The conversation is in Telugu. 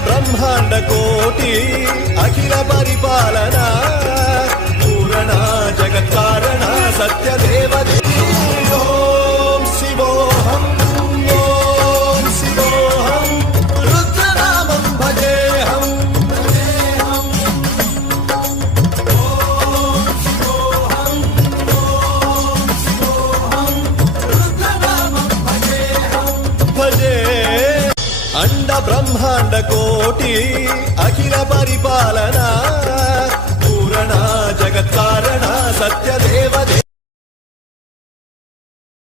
బ్రహ్మాండ కోటి అఖిల పరిపాలన పూరణ జగత్కారణ సత్యదేవదే ఓం శివోహం ఓం శివోహం రుద్రనామం భజేహం ఓం శివోహం ఓం శివోహం రుద్రనామం భజేహం భజే అండ బ్రహ్మాండ కోటి అఖిల పరిపాలన పూరణ జగత్కారణ సత్యదేవదే